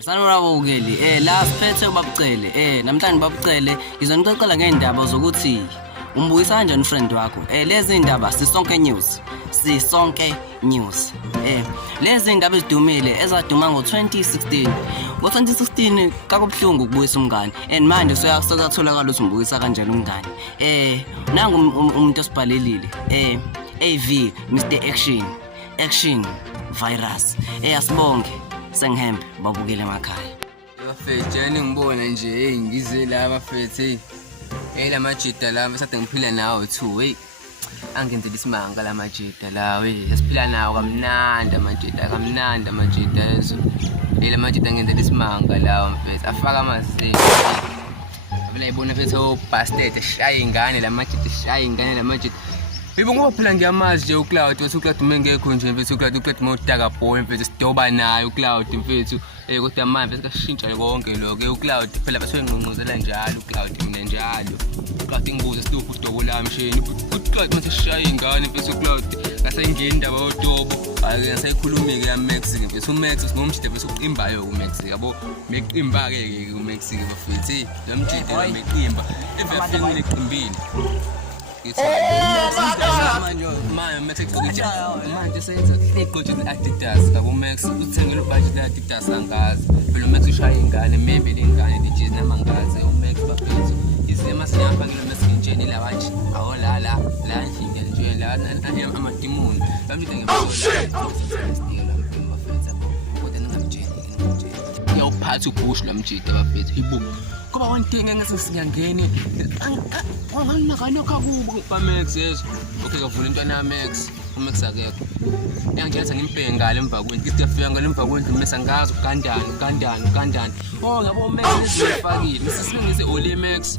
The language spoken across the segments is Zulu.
Sanurabukeli la siphethe babucele namhlanje babucele ngizonixoxela ngeindaba zokuthi umbuyisa kanjani friend wakho lezi indaba sisonke news lezi indaba ezidumile ezaduma ngo2016 ngo2016 kakubhlungu ukubuyisa umngane and manje sokatholakala ukuthi umbuyisa kanjani umngane nangu umuntu osibhalelile AV Mr Action Virus asibonge sengihembe babukele emakhaya bafethu ngibona nje ngize la bafethu la majida la besade ngiphila nawo too angenzela isimanga la majida la siphila nawo kamnandi amajida yezo la majida ngenzela isimanga lawo mfethu afaka amazinyo abela ibona mfethu bastard eshaya ingane la majida Ibo ngoba phela ngiyamazi nje uCloud wathi uCloud mengekho nje mfethu uCloud mawutaka boy mfethu sidoba naye uCloud mfethu kodwa manje sikashintsha konke lokho uCloud phela basengqonqozela njalo uCloud mina njalo uCloud ngibuza siduphu udobo lami msheni uCloud manje shaya ingane mfethu uCloud ngasengena indaba yodobo ngasayikhulumike yaMax mfethu uMax ngomjide bese uqimbayo uMax yabo meqimba ke uMax bafethu lamjide meqimba evefini leqimbini manje senza igqoje Adidas ngabo Max uthengele budget Adidas angazi phela Max ushaya ingane maybe lengane dijezi namangazi uMax bafethu isema siyapha ngilo messenjeni la wathi awu la nje la amadimoni bamjide ngemoto kodwa ningamjeni uyawuphatha ubush lamjide bafethu hibo kuba one thing engase singangeni angangakano kakubo baMax yezo okay kavula intwana yaMax uMax akekho ngiyangitshela ngimpheke ngale emva kwendlu ngithi yafika ngale emva kwendlu mase angazi kandani ngabo Max lezifakile sisibengise ole Max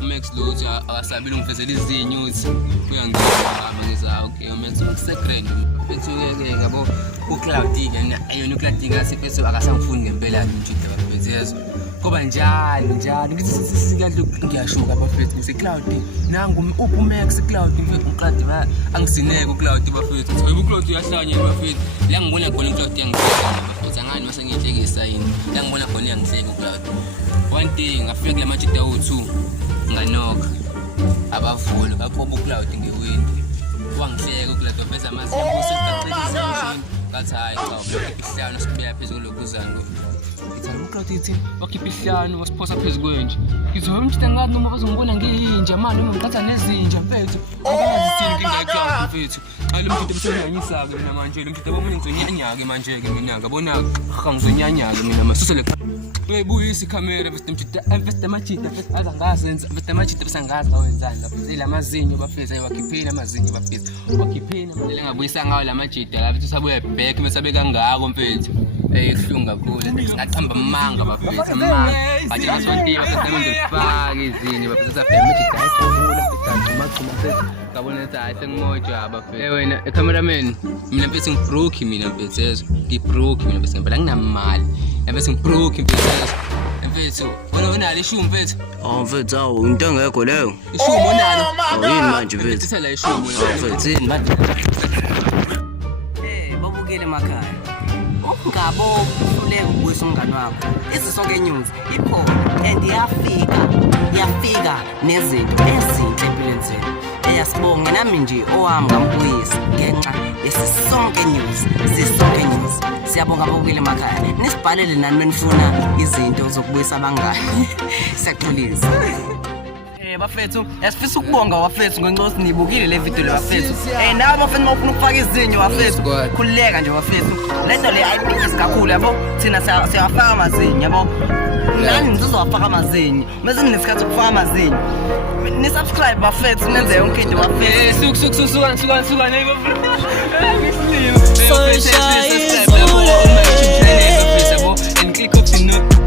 uMax lo uthi akasabile ungifezela izinyo uthi uyangizama ngiza okay uMax usegrand mfethu ke ngabo uCloud ke ayona uCloud ngasifethu akasangifuni ngempela nje bafethu yezo kuba njalo ngithi sikadlu ngiyashuka bafethu ngiseCloud nangu uMax Cloud mfethu uqadi angisineke uCloud bafethu hayibo uCloud uyahlanya bafethu la ngibona khona uCloud yangihleka bafethu angani mase ngiyihlekisa yini la ngibona khona yangihleka uCloud one thing ngafika kula majida o2 nganoka abavula baphoba uCloud ngewindi wangihleka uCloud baveza amazinyo useqaqelisa ngathi hayi cha ihlano sibuya phezulu lokuzana uCloud ithi wakhipha ihlano wasiphosa phezulu kwenje ngizomjida ngathi noma bazongibona ngiyinja manje noma ngicatha nezinja mfethu ngizithini ngingayicala mfethu lo mfethu besengiyanyisa ke mina manje lo mfethu abamuni ngizonyanya ke manje ke mina ngabona ngizonyanya ke mina masusele uyibuyisa ikhamera mfethu amajida mfethu azangazenza mfethu amajida besangazi awenzani lapho la mazinyo bafethu ayewakhipheni amazinyo bafethu wakhipheni manje ngabuyisa ngawo la majida lapho sabuya back mesabe kangako mfethu kuhlungu kakhulu ngaqamba manga bafethu manga bathi ngasontiwa bafethu ngizofaka izinyo bafethu safika majida ayithula mfethu mfethu ngabona ukuthi hayi sengimoja bafethu wena cameraman mina mfethu ngibroke mina mfethu yezo ngibroke mina mfethu ngempela nginamali mfethu ngibroke mfethu wena lishumu mfethu mfethu awu into engekho leyo ishumu onalo yini manje mfethu sithala ishumu mfethu yini manje babukele emakhaya ungabo uhluleka ukubuyisa umngane wakho isisonke news ikhona and iyafika nezinto ezinhle empilweni zenu yasibonge nami nje owami ngambuyisa ngenxa yesisonke news siyabonga babukele emakhaya nisibhalele nani menifuna izinto zokubuyisa abangani siyaxolisa bafethu yasifisa ukubonga wafethu ngenxa sinibukile le video le bafethu nawe bafethu mawufuna ukufaka izinyo wafethu khulileka nje wafethu lento le ayibikisi kakhulu yabo thina siyafaka amazinyo yabo nani nizozowafaka amazinyo mase ninesikhathi ukufaka amazinyo ni subscribe bafethu nenze yonke into bafethu suka Sunshine is all and click up the note